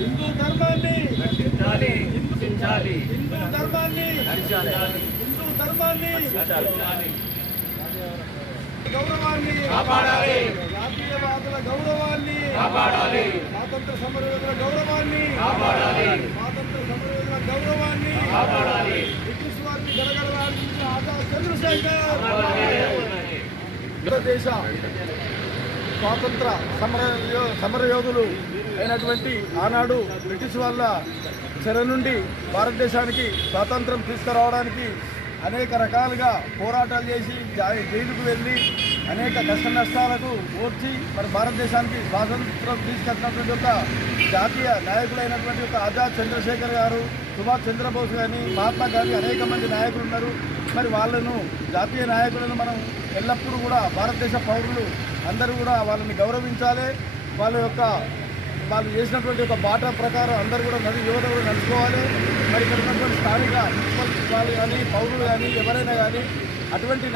హిందూ ధర్మాన్ని రక్షించాలి, రక్షించాలి. హిందూ ధర్మాన్ని రక్షించాలి, హిందూ ధర్మాన్ని రక్షించాలి. గౌరవాన్ని కాపాడాలి, జాతీయవాదుల గౌరవాన్ని కాపాడాలి, స్వాతంత్ర సమరయోధుల గౌరవాన్ని కాపాడాలి, స్వాతంత్ర సమరయోధుల గౌరవాన్ని కాపాడాలి. బ్రిటిష్ వారిని గడగడలాడించిన ఆజాద్ చంద్రశేఖర్ భారతదేశ స్వాతంత్ర సమరయోధులు అయినటువంటి ఆనాడు బ్రిటిష్ వాళ్ళ చెర నుండి భారతదేశానికి స్వాతంత్రం తీసుకురావడానికి అనేక రకాలుగా పోరాటాలు చేసి జైలుకు వెళ్ళి అనేక కష్ట నష్టాలకు ఓర్చి మరి భారతదేశానికి స్వాతంత్రం తీసుకొచ్చినటువంటి ఒక జాతీయ నాయకులైనటువంటి ఒక ఆజాద్ చంద్రశేఖర్ గారు, సుభాష్ చంద్రబోస్ కానీ, మహాత్మా గాంధీ అనేక మంది నాయకులు ఉన్నారు. మరి వాళ్ళను జాతీయ నాయకులను మనం ఎల్లప్పుడూ కూడా భారతదేశ పౌరులు అందరూ కూడా వాళ్ళని గౌరవించాలి. వాళ్ళు చేసినటువంటి ఒక బాట ప్రకారం అందరూ కూడా యువత కూడా నడుచుకోవాలి. మరి ఇక్కడ ఉన్నటువంటి స్థానిక మున్సిపల్ వాళ్ళు కానీ పౌరులు కానీ ఎవరైనా కానీ అటువంటి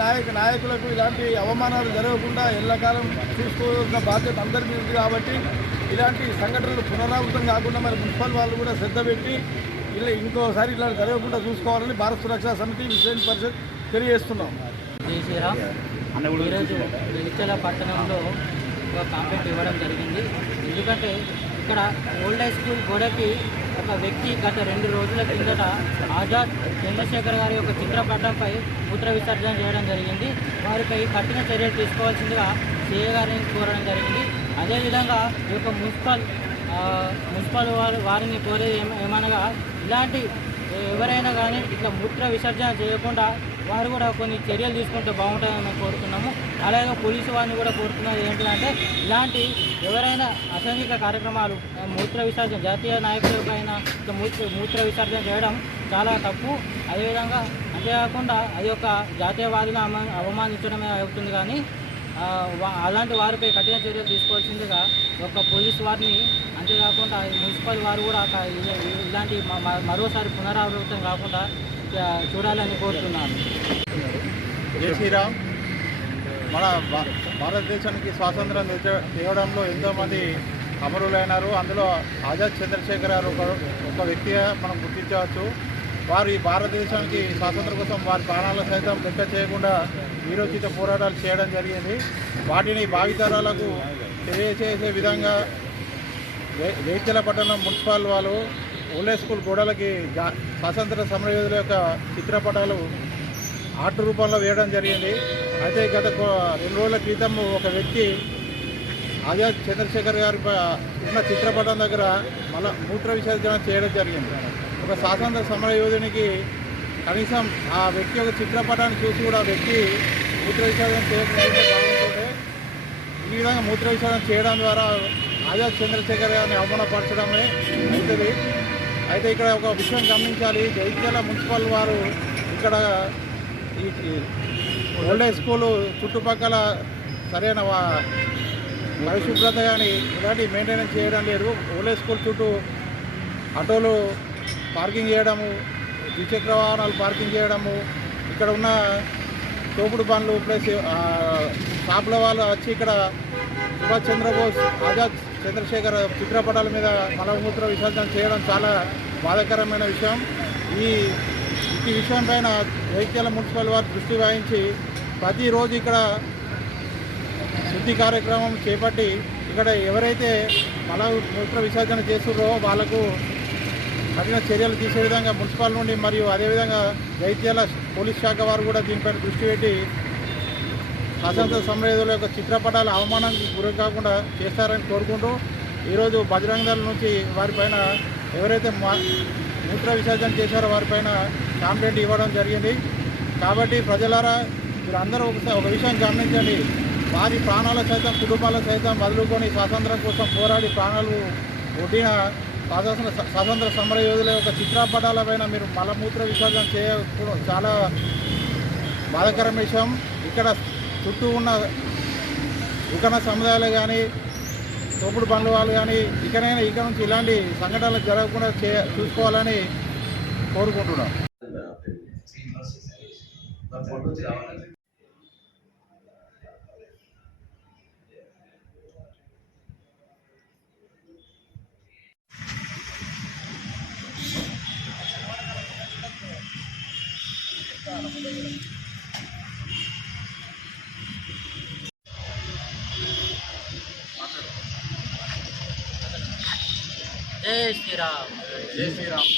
నాయకులకు ఇలాంటి అవమానాలు జరగకుండా ఎల్లకాలం చూసుకోవాల్సిన బాధ్యత అందరి మీద ఉంది. కాబట్టి ఇలాంటి సంఘటనలు పునరావృతం కాకుండా మరి మున్సిపల్ వాళ్ళు కూడా శ్రద్ధ పెట్టి ఇంకోసారి ఇలా జరగకుండా చూసుకోవాలని భారత సురక్షా సమితి విశ్వ పరిషత్ తెలియజేస్తున్నాం. జై శ్రీరామ్. ఈరోజు వెలిచల పట్టణంలో ఒక కంప్లైంట్ ఇవ్వడం జరిగింది. ఎందుకంటే ఇక్కడ ఓల్డ్ హై స్కూల్ గోడకి ఒక వ్యక్తి గత 2 రోజుల కిందట ఆజాద్ చంద్రశేఖర్ గారి యొక్క చిత్రపటంపై మూత్ర విసర్జన చేయడం జరిగింది. వారిపై కఠిన చర్యలు తీసుకోవాల్సిందిగా సిఐ గారిని కోరడం జరిగింది. అదేవిధంగా ఈ యొక్క మున్సిపల్ వారిని కోరేది ఏమనగా ఇలాంటి ఎవరైనా కానీ ఇట్లా మూత్ర విసర్జన చేయకుండా వారు కూడా కొన్ని చర్యలు తీసుకుంటే బాగుంటుందని మేము కోరుతున్నాము. అలాగే పోలీసు వారిని కూడా కోరుతున్నది ఏంటంటే ఇలాంటి ఎవరైనా అసాంఘిక కార్యక్రమాలు మూత్ర విసర్జన జాతీయ నాయకులపైన మూత్ర విసర్జన చేయడం చాలా తప్పు. అదేవిధంగా అంతేకాకుండా అది ఒక జాతీయవాదులను అవమానించడమే అవుతుంది. కానీ అలాంటి వారిపై కఠిన చర్యలు తీసుకోవాల్సిందిగా ఒక పోలీసు వారిని, అంతేకాకుండా మున్సిపల్ వారు కూడా ఇలాంటి మరోసారి పునరావృతం కాకుండా చూడాలని కోరుతున్నాను. జై శ్రీరామ్. మన భారతదేశానికి స్వాతంత్రం తేవడంలో ఎంతోమంది అమరులైనారు. అందులో ఆజాద్ చంద్రశేఖర్ గారు ఒక వ్యక్తిగా మనం గుర్తించవచ్చు. వారు ఈ భారతదేశానికి స్వాతంత్రం కోసం వారి ప్రాణాలను సైతం లెక్క చేయకుండా వీరోచిత పోరాటాలు చేయడం జరిగింది. వాటిని భావితరాలకు తెలియచేసే విధంగా వెలిచల పట్టణం మున్సిపల్ వాళ్ళు ఓల్డ్ హై స్కూల్ గోడలకి స్వాతంత్ర సమరయోధుల యొక్క చిత్రపటాలు ఆర్ట్ రూపంలో వేయడం జరిగింది. అయితే గత 2 రోజుల క్రితం ఒక వ్యక్తి ఆజాద్ చంద్రశేఖర్ గారి ఉన్న చిత్రపటం దగ్గర మళ్ళా మూత్ర విసర్జన చేయడం జరిగింది. ఒక స్వాతంత్ర సమరయోధునికి కనీసం ఆ వ్యక్తి యొక్క చిత్రపటాన్ని చూసి కూడా ఆ వ్యక్తి మూత్ర విసర్జన చేయకపోతే బాగుంటుంటే ఈ విధంగా మూత్ర విసర్జన చేయడం ద్వారా ఆజాద్ చంద్రశేఖర్ గారిని అవమానపరచడమే అవుతుంది. అయితే ఇక్కడ ఒక విషయం గమనించాలి. జగిత్యాల మున్సిపల్ వారు ఇక్కడ ఈ ఓల్డ్ హై స్కూలు చుట్టుపక్కల సరైన పరిశుభ్రత కానీ ఇలాంటి మెయింటెనెన్స్ చేయడం లేదు. ఓల్డ్ హై స్కూల్ చుట్టూ ఆటోలు పార్కింగ్ చేయడము, ద్విచక్ర వాహనాలు పార్కింగ్ చేయడము, ఇక్కడ ఉన్న తోపుడు బండ్లు ప్లస్ షాపుల వాళ్ళు వచ్చి ఇక్కడ సుభాష్ చంద్రబోస్, ఆజాద్ చంద్రశేఖర్ చిత్రపటాల మీద మలమూత్ర విసర్జన చేయడం చాలా బాధాకరమైన విషయం. ఈ విషయం పైన జగిత్యాల మున్సిపల్ వారు దృష్టి వహించి ప్రతిరోజు ఇక్కడ శుద్ధి కార్యక్రమం చేపట్టి ఇక్కడ ఎవరైతే మలమూత్ర విసర్జన చేస్తున్నారో వాళ్లకు కఠిన చర్యలు తీసే విధంగా మున్సిపల్ నుండి మరియు అదేవిధంగా జగిత్యాల పోలీస్ శాఖ వారు కూడా దీనిపైన దృష్టి పెట్టి స్వాతంత్ర సమరయోధుల యొక్క చిత్రపటాలు అవమానానికి గురి కాకుండా చేస్తారని కోరుకుంటూ ఈరోజు బజరంగ దళం నుంచి వారిపైన ఎవరైతే మూత్ర విసర్జన చేశారో వారిపైన కంప్లైంట్ ఇవ్వడం జరిగింది. కాబట్టి ప్రజలారా మీరందరూ ఒక విషయం గమనించండి. వారి ప్రాణాల సైతం కుటుంబాల సైతం వదులుకొని స్వాతంత్రం కోసం పోరాడి ప్రాణాలు ఒడ్డిన స్వాతంత్ర సమరయోధుల యొక్క చిత్రపటాలపైన మీరు మలమూత్ర విసర్జన చేయడం చాలా బాధాకరమైన విషయం. ఇక్కడ చుట్టూ ఉన్న దుకాణ సముదాయాలు కానీ తోపుడు బండ్ల వాళ్ళు కానీ ఇక్కడ నుంచి ఇలాంటి సంఘటనలు జరగకుండా చూసుకోవాలని కోరుకుంటున్నాం. జై శ్రీరామ్. జై శ్రీరామ్.